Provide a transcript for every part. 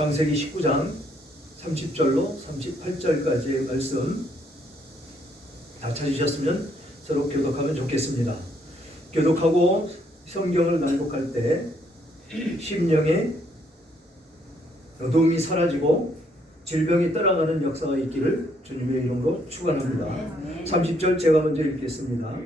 창세기 19장 30절로 38절까지의 말씀 다 찾으셨으면 서로 교독하면 좋겠습니다. 교독하고 성경을 낭독할 때 심령에 어두움이 사라지고 질병이 떠나가는 역사가 있기를 주님의 이름으로 축원합니다. 30절 제가 먼저 읽겠습니다.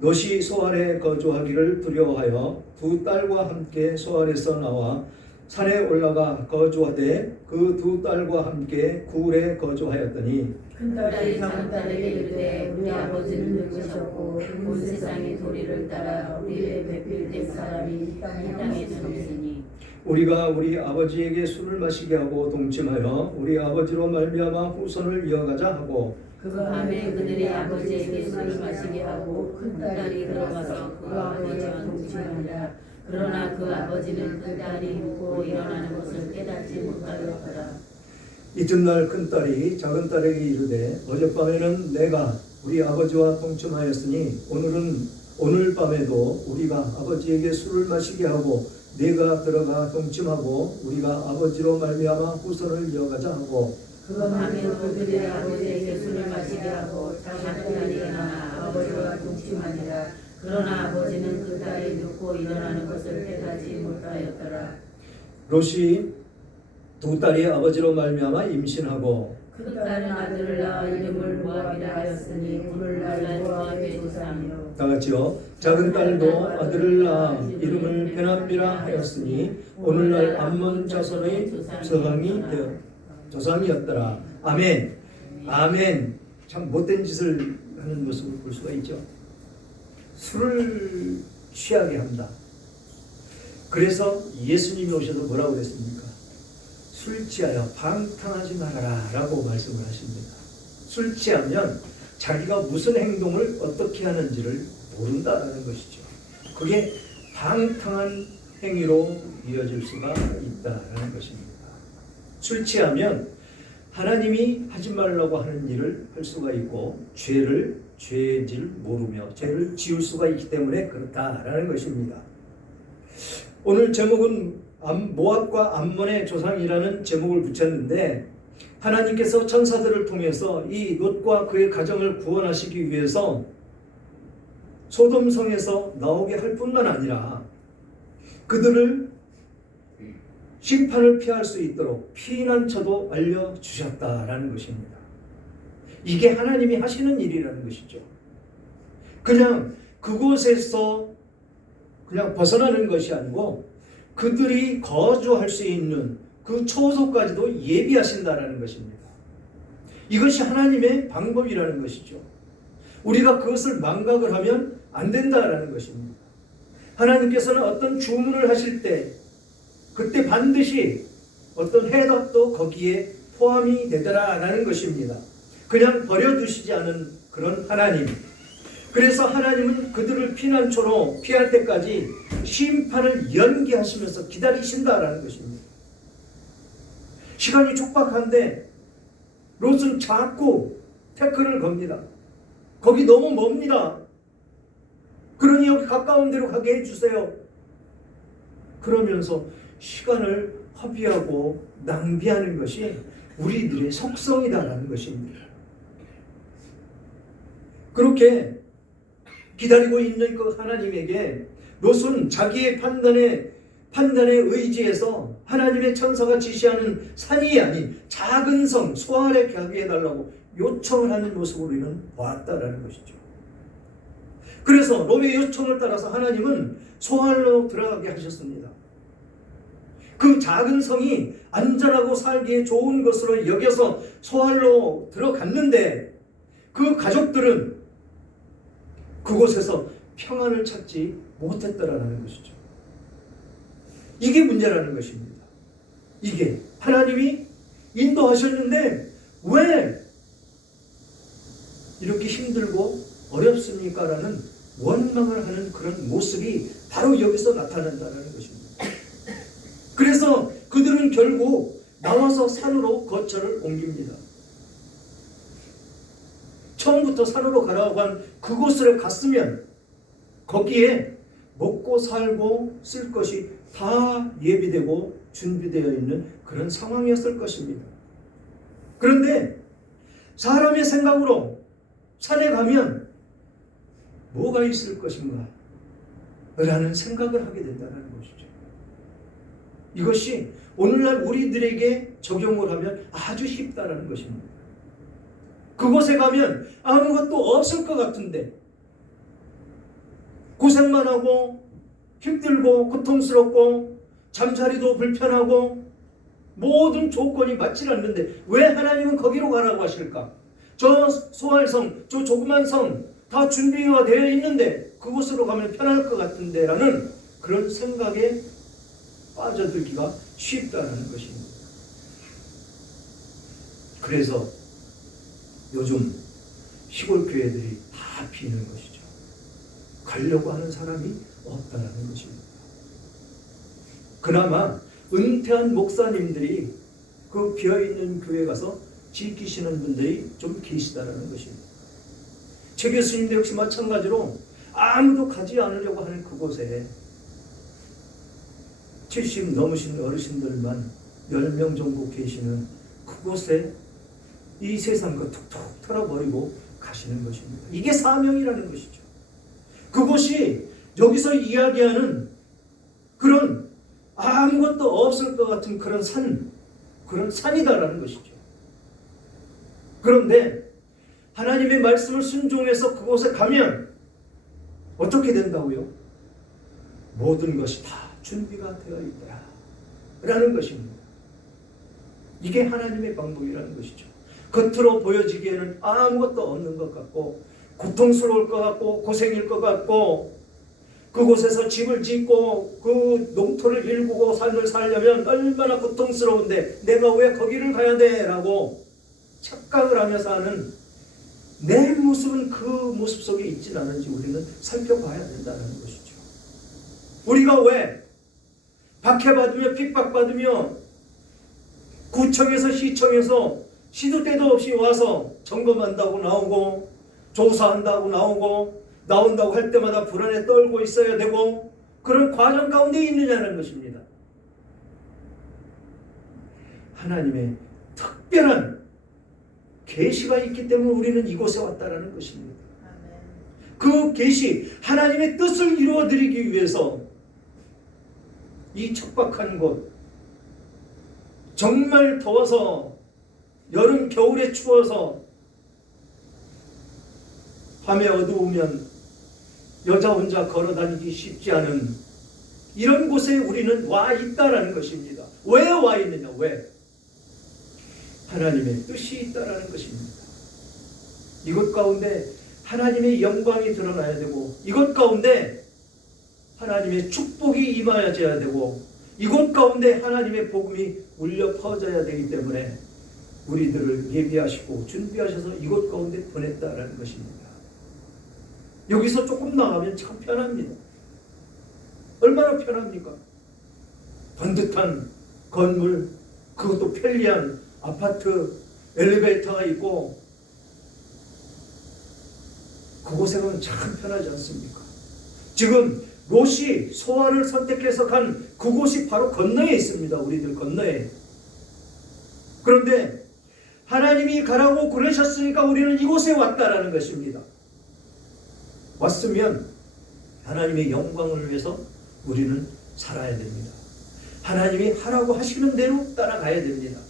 롯이 소알에 거주하기를 두려워하여 두 딸과 함께 소알에서 나와 산에 올라가 거주하되 그 두 딸과 함께 굴에 거주하였더니 큰딸이 작은딸에게 이르되 우리 아버지는 늙으셨고 온 세상의 도리를 따라 우리의 배필된 사람이 이 땅에 없으니 우리가 우리 아버지에게 술을 마시게 하고 동침하여 우리 아버지로 말미암아 후손을 이어가자 하고 그 밤에 그들이 아버지에게 술을 마시게 하고 큰딸이 들어가서 그 아버지와 동침하니라. 그러나 그 아버지는 그 딸이 눕고 일어나는 것을 깨닫지 못하였더라. 이튿날 큰딸이 작은딸에게 이르되 어젯밤에는 내가 우리 아버지와 동침하였으니 오늘 밤에도 우리가 아버지에게 술을 마시게 하고 네가 들어가 동침하고 우리가 아버지로 말미암아 후손을 이어가자 하고 그 밤에 그들이 아버지에게 술을 마시게 하고 작은딸이 일어나 아버지와 동침하니라. 그러나 아버지는 그 딸이 눕고 일어나는 것을 깨닫지 못하였더라. 롯이 두 딸이 아버지로 말미암아 임신하고 큰 딸은 아들을 낳아 이름을 모압이라 하였으니 오늘날 모압의 조상이요. 다 같이요. 작은 딸도 아들을 낳아 이름을 베나비라 하였으니 오늘날 암몬 자손의 조상이었더라. 아멘. 아멘. 참 못된 짓을 하는 모습을 볼 수가 있죠. 술을 취하게 한다. 그래서 예수님이 오셔서 뭐라고 그랬습니까? 술 취하여 방탕하지 말아라 라고 말씀을 하십니다. 술 취하면 자기가 무슨 행동을 어떻게 하는지를 모른다라는 것이죠. 그게 방탕한 행위로 이어질 수가 있다라는 것입니다. 술 취하면 하나님이 하지 말라고 하는 일을 할 수가 있고 죄질 모르며 죄를 지을 수가 있기 때문에 그렇다라는 것입니다. 오늘 제목은 모압과 암몬의 조상이라는 제목을 붙였는데 하나님께서 천사들을 통해서 이 롯과 그의 가정을 구원하시기 위해서 소돔성에서 나오게 할 뿐만 아니라 그들을 심판을 피할 수 있도록 피난처도 알려주셨다라는 것입니다. 이게 하나님이 하시는 일이라는 것이죠. 그냥 그곳에서 그냥 벗어나는 것이 아니고 그들이 거주할 수 있는 그 초소까지도 예비하신다라는 것입니다. 이것이 하나님의 방법이라는 것이죠. 우리가 그것을 망각을 하면 안 된다라는 것입니다. 하나님께서는 어떤 주문을 하실 때 그때 반드시 어떤 해답도 거기에 포함이 되더라라는 것입니다. 그냥 버려두시지 않은 그런 하나님. 그래서 하나님은 그들을 피난처로 피할 때까지 심판을 연기하시면서 기다리신다라는 것입니다. 시간이 촉박한데 롯은 자꾸 태클을 겁니다. 거기 너무 멉니다. 그러니 여기 가까운 데로 가게 해주세요. 그러면서 시간을 허비하고 낭비하는 것이 우리들의 속성이다라는 것입니다. 그렇게 기다리고 있는 그 하나님에게 롯은 자기의 판단에 의지해서 하나님의 천사가 지시하는 산이 아닌 작은 성 소알에 가게 해달라고 요청을 하는 모습을 우리는 보았다라는 것이죠. 그래서 롯의 요청을 따라서 하나님은 소알로 들어가게 하셨습니다. 그 작은 성이 안전하고 살기에 좋은 것으로 여겨서 소알로 들어갔는데 그 가족들은 그곳에서 평안을 찾지 못했더라는 것이죠. 이게 문제라는 것입니다. 이게 하나님이 인도하셨는데 왜 이렇게 힘들고 어렵습니까? 라는 원망을 하는 그런 모습이 바로 여기서 나타난다는 것입니다. 그래서 그들은 결국 나와서 산으로 거처를 옮깁니다. 처음부터 산으로 가라고 한 그곳을 갔으면 거기에 먹고 살고 쓸 것이 다 예비되고 준비되어 있는 그런 상황이었을 것입니다. 그런데 사람의 생각으로 산에 가면 뭐가 있을 것인가 라는 생각을 하게 된다는 것이죠. 이것이 오늘날 우리들에게 적용을 하면 아주 쉽다는 것입니다. 그곳에 가면 아무것도 없을 것 같은데 고생만 하고 힘들고 고통스럽고 잠자리도 불편하고 모든 조건이 맞지 않는데 왜 하나님은 거기로 가라고 하실까? 저 소활성, 저 조그만 성 다 준비가 되어 있는데 그곳으로 가면 편할 것 같은데 라는 그런 생각에 빠져들기가 쉽다는 것입니다. 그래서 요즘 시골 교회들이 다 비는 것이죠. 가려고 하는 사람이 없다는 것입니다. 그나마 은퇴한 목사님들이 그 비어있는 교회 가서 지키시는 분들이 좀 계시다는 것입니다. 최 교수님도 역시 마찬가지로 아무도 가지 않으려고 하는 그곳에 70 넘으신 어르신들만 10명 정도 계시는 그곳에 이 세상과 툭툭 털어버리고 가시는 것입니다. 이게 사명이라는 것이죠. 그곳이 여기서 이야기하는 그런 아무것도 없을 것 같은 그런 산이다라는 것이죠. 그런데 하나님의 말씀을 순종해서 그곳에 가면 어떻게 된다고요? 모든 것이 다 준비가 되어 있다 라는 것입니다. 이게 하나님의 방법이라는 것이죠. 겉으로 보여지기에는 아무것도 없는 것 같고 고통스러울 것 같고 고생일 것 같고 그곳에서 집을 짓고 그 농토를 일구고 삶을 살려면 얼마나 고통스러운데 내가 왜 거기를 가야 돼? 라고 착각을 하며 사는 내 모습은 그 모습 속에 있진 않은지 우리는 살펴봐야 된다는 것이죠. 우리가 왜 박해받으며 핍박받으며 구청에서 시청에서 시도 때도 없이 와서 점검한다고 나오고 조사한다고 나오고 나온다고 할 때마다 불안에 떨고 있어야 되고 그런 과정 가운데 있느냐는 것입니다. 하나님의 특별한 계시가 있기 때문에 우리는 이곳에 왔다라는 것입니다. 그 계시, 하나님의 뜻을 이루어드리기 위해서 이 척박한 곳, 정말 더워서 여름 겨울에 추워서 밤에 어두우면 여자 혼자 걸어다니기 쉽지 않은 이런 곳에 우리는 와 있다라는 것입니다. 왜 와 있느냐? 왜? 하나님의 뜻이 있다라는 것입니다. 이것 가운데 하나님의 영광이 드러나야 되고 이것 가운데 하나님의 축복이 임하여져야 되고 이곳 가운데 하나님의 복음이 울려 퍼져야 되기 때문에 우리들을 예비하시고 준비하셔서 이곳 가운데 보냈다라는 것입니다. 여기서 조금 나가면 참 편합니다. 얼마나 편합니까? 번듯한 건물, 그것도 편리한 아파트, 엘리베이터가 있고 그곳에 가면 참 편하지 않습니까? 지금 롯이 소아를 선택해서 간 그곳이 바로 건너에 있습니다. 우리들 건너에. 그런데 하나님이 가라고 그러셨으니까 우리는 이곳에 왔다라는 것입니다. 왔으면 하나님의 영광을 위해서 우리는 살아야 됩니다. 하나님이 하라고 하시는 대로 따라가야 됩니다.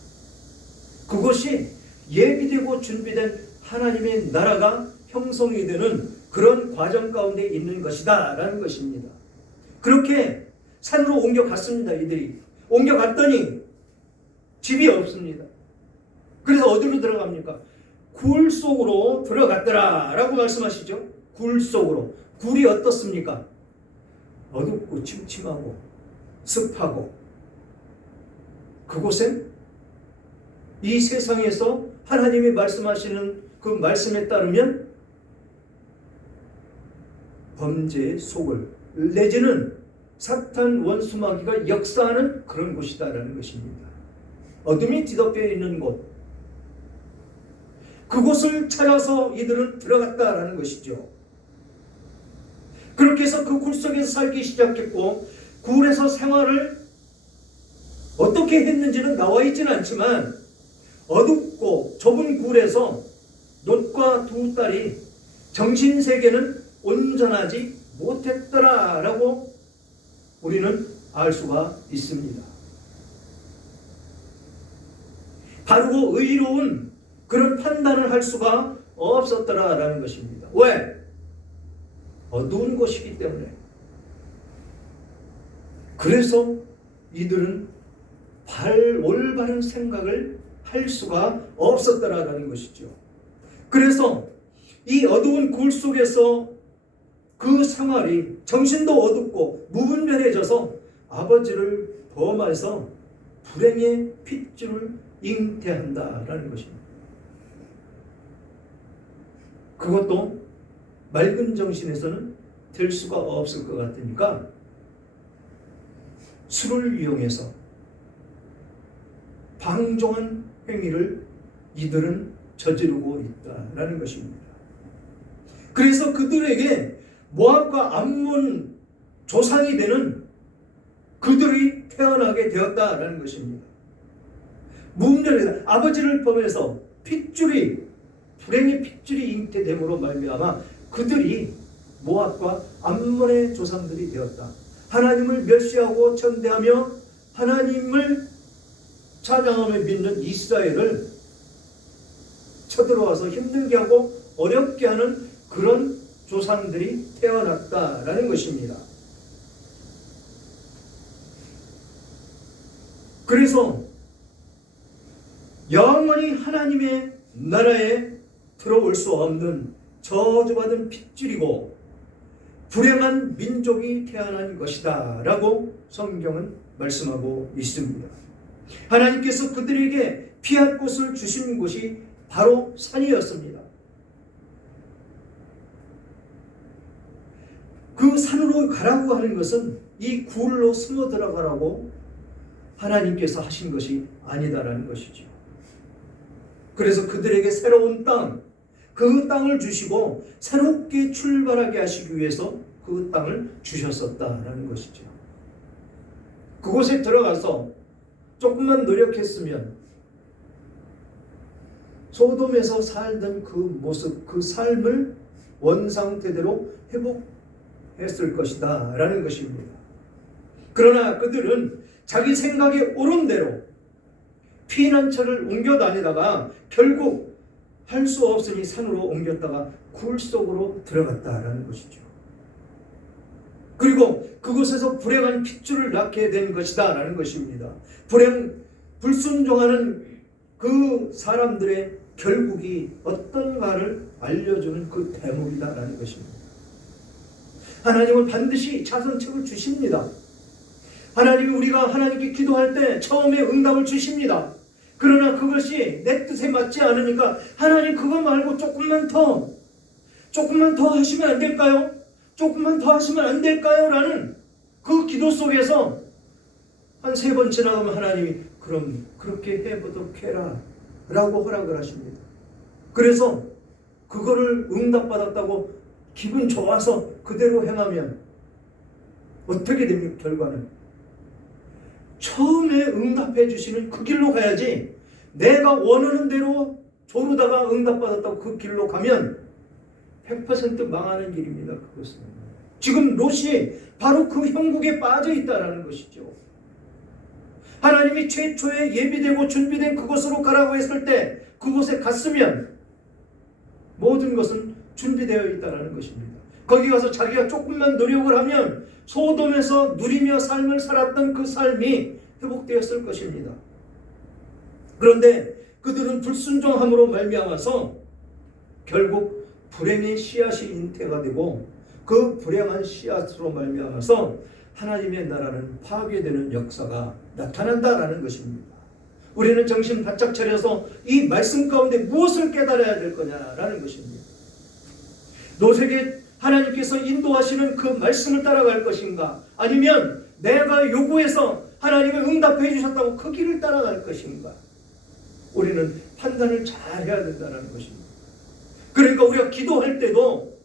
그것이 예비되고 준비된 하나님의 나라가 형성이 되는 그런 과정 가운데 있는 것이다 라는 것입니다. 그렇게 산으로 옮겨갔습니다. 이들이 옮겨갔더니 집이 없습니다. 그래서 어디로 들어갑니까? 굴 속으로 들어갔더라 라고 말씀하시죠. 굴 속으로. 굴이 어떻습니까? 어둡고 침침하고 습하고 그곳엔 이 세상에서 하나님이 말씀하시는 그 말씀에 따르면 범죄의 속을 내지는 사탄 원수마귀가 역사하는 그런 곳이다라는 것입니다. 어둠이 뒤덮여 있는 곳, 그곳을 찾아서 이들은 들어갔다라는 것이죠. 그렇게 해서 그 굴 속에서 살기 시작했고 굴에서 생활을 어떻게 했는지는 나와 있지는 않지만 어둡고 좁은 굴에서 롯과 두 딸이 정신세계는 온전하지 못했더라라고 우리는 알 수가 있습니다. 바르고 의로운 그런 판단을 할 수가 없었더라라는 것입니다. 왜? 어두운 곳이기 때문에. 그래서 이들은 올바른 생각을 할 수가 없었더라라는 것이죠. 그래서 이 어두운 굴 속에서 그 생활이 정신도 어둡고 무분별해져서 아버지를 범해서 불행의 핏줄을 잉태한다라는 것입니다. 그것도 맑은 정신에서는 될 수가 없을 것 같으니까 술을 이용해서 방종한 행위를 이들은 저지르고 있다라는 것입니다. 그래서 그들에게 모압과 암몬 조상이 되는 그들이 태어나게 되었다라는 것입니다. 무분별하게 아버지를 범해서 불행의 핏줄이 잉태됨으로 말미암아 그들이 모압과 암몬의 조상들이 되었다. 하나님을 멸시하고 천대하며 하나님을 찬양하며 믿는 이스라엘을 쳐들어와서 힘들게 하고 어렵게 하는 그런 조상들이 태어났다라는 것입니다. 그래서 영원히 하나님의 나라에 들어올 수 없는 저주받은 핏줄이고 불행한 민족이 태어난 것이다 라고 성경은 말씀하고 있습니다. 하나님께서 그들에게 피할 곳을 주신 곳이 바로 산이었습니다. 그 산으로 가라고 하는 것은 이 굴로 숨어 들어가라고 하나님께서 하신 것이 아니다라는 것이죠. 그래서 그들에게 새로운 땅, 그 땅을 주시고 새롭게 출발하게 하시기 위해서 그 땅을 주셨었다라는 것이죠. 그곳에 들어가서 조금만 노력했으면 소돔에서 살던 그 모습, 그 삶을 원상태대로 회복했을 것이다 라는 것입니다. 그러나 그들은 자기 생각에 옳은 대로 피난처를 옮겨 다니다가 결국 할 수 없으니 산으로 옮겼다가 굴 속으로 들어갔다라는 것이죠. 그리고 그곳에서 불행한 핏줄을 낳게 된 것이다 라는 것입니다. 불순종하는 그 사람들의 결국이 어떤가를 알려주는 그 대목이다 라는 것입니다. 하나님은 반드시 자선책을 주십니다. 하나님이 우리가 하나님께 기도할 때 처음에 응답을 주십니다. 그러나 그것이 내 뜻에 맞지 않으니까 하나님 그거 말고 조금만 더 하시면 안 될까요? 조금만 더 하시면 안 될까요? 라는 그 기도 속에서 한 3번 지나가면 하나님이 그럼 그렇게 해보도록 해라 라고 허락을 하십니다. 그래서 그거를 응답받았다고 기분 좋아서 그대로 행하면 어떻게 됩니까? 결과는 처음에 응답해 주시는 그 길로 가야지 내가 원하는 대로 조르다가 응답받았다고 그 길로 가면 100% 망하는 길입니다. 그것은 지금 롯이 바로 그 형국에 빠져 있다라는 것이죠. 하나님이 최초에 예비되고 준비된 그곳으로 가라고 했을 때 그곳에 갔으면 모든 것은 준비되어 있다라는 것입니다. 거기 가서 자기가 조금만 노력을 하면 소돔에서 누리며 삶을 살았던 그 삶이 회복되었을 것입니다. 그런데 그들은 불순종함으로 말미암아서 결국 불행의 씨앗이 잉태가 되고 그 불행한 씨앗으로 말미암아서 하나님의 나라는 파괴되는 역사가 나타난다라는 것입니다. 우리는 정신 바짝 차려서 이 말씀 가운데 무엇을 깨달아야 될 거냐라는 것입니다. 롯에게 하나님께서 인도하시는 그 말씀을 따라갈 것인가? 아니면 내가 요구해서 하나님을 응답해 주셨다고 그 길을 따라갈 것인가? 우리는 판단을 잘 해야 된다는 것입니다. 그러니까 우리가 기도할 때도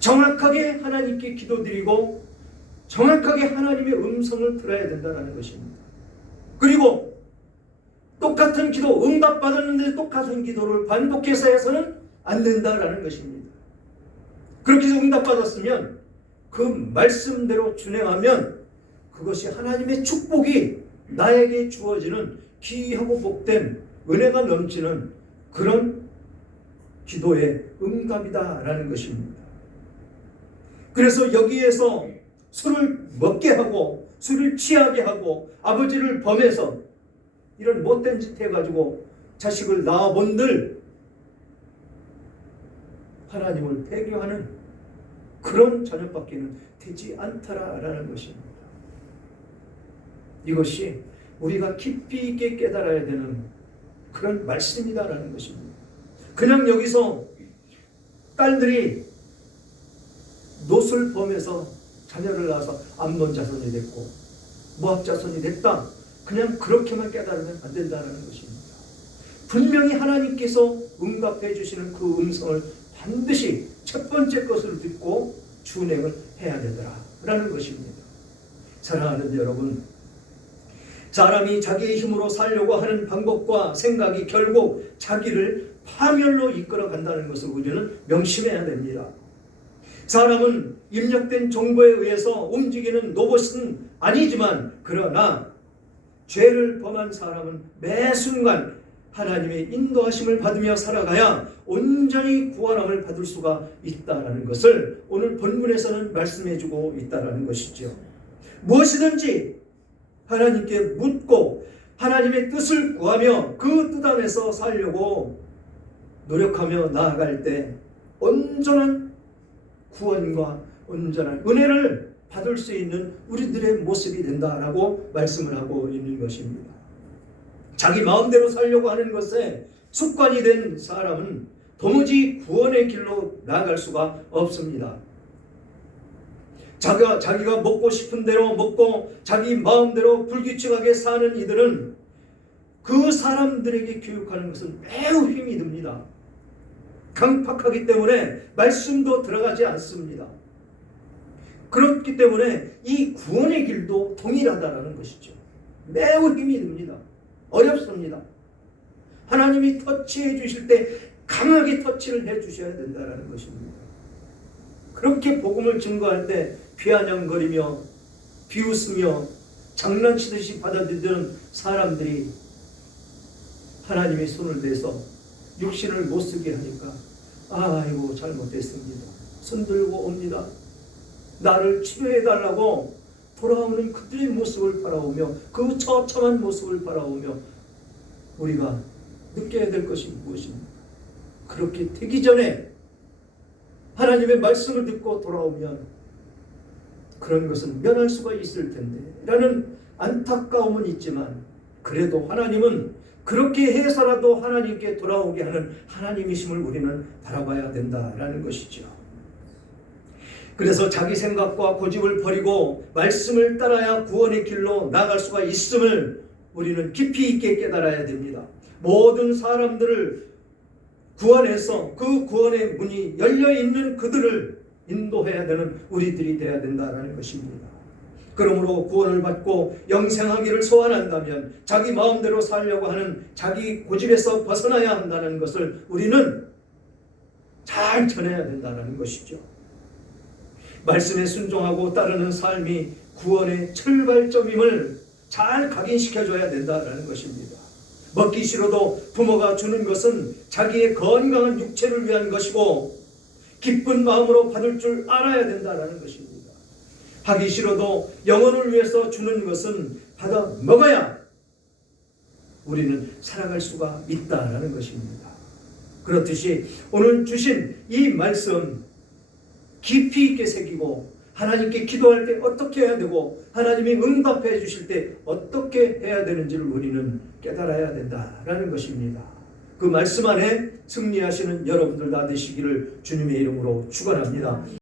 정확하게 하나님께 기도드리고 정확하게 하나님의 음성을 들어야 된다는 것입니다. 그리고 똑같은 기도, 응답받았는데 똑같은 기도를 반복해서 해서는 안 된다라는 것입니다. 그렇게 해서 응답받았으면 그 말씀대로 준행하면 그것이 하나님의 축복이 나에게 주어지는 귀하고 복된 은혜가 넘치는 그런 기도의 응답이다라는 것입니다. 그래서 여기에서 술을 먹게 하고 술을 취하게 하고 아버지를 범해서 이런 못된 짓 해가지고 자식을 낳아본들 하나님을 배교하는 그런 자녀밖에는 되지 않더라라는 것입니다. 이것이 우리가 깊이 있게 깨달아야 되는 그런 말씀이다라는 것입니다. 그냥 여기서 딸들이 롯을 범해서 자녀를 낳아서 암몬 자손이 됐고 모압 자손이 됐다, 그냥 그렇게만 깨달으면 안 된다는 것입니다. 분명히 하나님께서 응답해 주시는 그 음성을 반드시 첫 번째 것을 듣고 준행을 해야 되더라라는 것입니다. 사랑하는 여러분, 사람이 자기의 힘으로 살려고 하는 방법과 생각이 결국 자기를 파멸로 이끌어 간다는 것을 우리는 명심해야 됩니다. 사람은 입력된 정보에 의해서 움직이는 로봇은 아니지만, 그러나 죄를 범한 사람은 매 순간 하나님의 인도하심을 받으며 살아가야 온전히 구원함을 받을 수가 있다는 것을 오늘 본문에서는 말씀해주고 있다는 것이죠. 무엇이든지 하나님께 묻고 하나님의 뜻을 구하며 그 뜻 안에서 살려고 노력하며 나아갈 때 온전한 구원과 온전한 은혜를 받을 수 있는 우리들의 모습이 된다라고 말씀을 하고 있는 것입니다. 자기 마음대로 살려고 하는 것에 습관이 된 사람은 도무지 구원의 길로 나아갈 수가 없습니다. 자기가 먹고 싶은 대로 먹고 자기 마음대로 불규칙하게 사는 이들은 그 사람들에게 교육하는 것은 매우 힘이 듭니다. 강팍하기 때문에 말씀도 들어가지 않습니다. 그렇기 때문에 이 구원의 길도 동일하다는 것이죠. 매우 힘이 듭니다. 어렵습니다. 하나님이 터치해 주실 때 강하게 터치를 해 주셔야 된다는 것입니다. 그렇게 복음을 증거할 때 비아냥거리며 비웃으며 장난치듯이 받아들이는 사람들이 하나님의 손을 대서 육신을 못 쓰게 하니까 아이고 잘못됐습니다, 손 들고 옵니다. 나를 치료해달라고 돌아오는 그들의 모습을 바라보며 그 처참한 모습을 바라보며 우리가 느껴야 될 것이 무엇입니까? 그렇게 되기 전에 하나님의 말씀을 듣고 돌아오면 그런 것은 면할 수가 있을 텐데 라는 안타까움은 있지만, 그래도 하나님은 그렇게 해서라도 하나님께 돌아오게 하는 하나님이심을 우리는 바라봐야 된다라는 것이죠. 그래서 자기 생각과 고집을 버리고 말씀을 따라야 구원의 길로 나갈 수가 있음을 우리는 깊이 있게 깨달아야 됩니다. 모든 사람들을 구원해서 그 구원의 문이 열려있는 그들을 인도해야 되는 우리들이 되어야 된다는 것입니다. 그러므로 구원을 받고 영생하기를 소원한다면 자기 마음대로 살려고 하는 자기 고집에서 벗어나야 한다는 것을 우리는 잘 전해야 된다는 것이죠. 말씀에 순종하고 따르는 삶이 구원의 출발점임을 잘 각인시켜줘야 된다는 것입니다. 먹기 싫어도 부모가 주는 것은 자기의 건강한 육체를 위한 것이고 기쁜 마음으로 받을 줄 알아야 된다는 것입니다. 하기 싫어도 영혼을 위해서 주는 것은 받아 먹어야 우리는 살아갈 수가 있다는 것입니다. 그렇듯이 오늘 주신 이 말씀 깊이 있게 새기고 하나님께 기도할 때 어떻게 해야 되고 하나님이 응답해 주실 때 어떻게 해야 되는지를 우리는 깨달아야 된다라는 것입니다. 그 말씀 안에 승리하시는 여러분들 다 되시기를 주님의 이름으로 축원합니다.